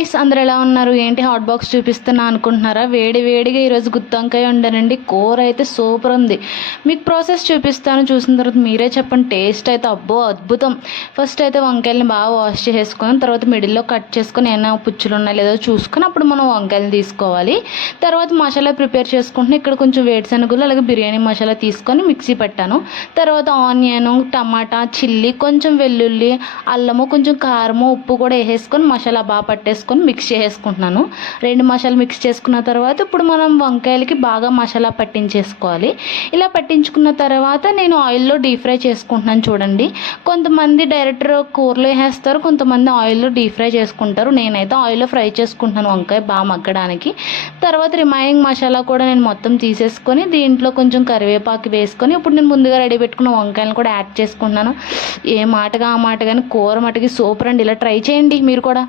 Guys, అందరూ ఎలా ఉన్నారు? ఏంటి హాట్ బాక్స్ చూపిస్తున్నా అనుకుంటున్నారా? వేడి వేడిగా ఈరోజు గుత్తి వంకాయ వండానండి. కూర అయితే సూపర్ ఉంది. మీకు ప్రాసెస్ చూపిస్తాను, చూసిన తర్వాత మీరే చెప్పండి. టేస్ట్ అయితే అబ్బో అద్భుతం. ఫస్ట్ అయితే వంకాయలని బాగా వాష్ చేసుకొని తర్వాత మిడిల్లో కట్ చేసుకొని ఏమైనా పుచ్చులు ఉన్నాయో లేదో చూసుకొని అప్పుడు మనం వంకాయలు తీసుకోవాలి. తర్వాత మసాలా ప్రిపేర్ చేసుకుంటున్నాను. ఇక్కడ కొంచెం వేరుశనగలు అలాగే బిర్యానీ మసాలా తీసుకొని మిక్సీ పెట్టాను. తర్వాత ఆనియన్, టమాటా, చిల్లీ, కొంచెం వెల్లుల్లి, అల్లము, కొంచెం కారము, ఉప్పు కూడా వేసేసుకొని మసాలా బాగా పట్టేసుకొని మిక్స్ చేసుకుంటున్నాను. రెండు మసాలా మిక్స్ చేసుకున్న తర్వాత ఇప్పుడు మనం వంకాయలకి బాగా మసాలా పట్టించేసుకోవాలి. ఇలా పట్టించుకున్న తర్వాత నేను ఆయిల్లో డీప్ ఫ్రై చేసుకుంటున్నాను. చూడండి, కొంతమంది డైరెక్ట్ కూరలో వేసేస్తారు, కొంతమంది ఆయిల్లో డీప్ ఫ్రై చేసుకుంటారు. నేనైతే ఆయిల్లో ఫ్రై చేసుకుంటున్నాను వంకాయ బాగా మగ్గడానికి. తర్వాత రిమైనింగ్ మసాలా కూడా నేను మొత్తం తీసేసుకొని దీంట్లో కొంచెం కరివేపాకు వేసుకొని ఇప్పుడు నేను ముందుగా రెడీ పెట్టుకున్న వంకాయలను కూడా యాడ్ చేసుకుంటున్నాను. ఏ మాటగా ఆ మాట కానీ కూర మటుకి సూపర్ అండి. ఇలా ట్రై చేయండి మీరు కూడా.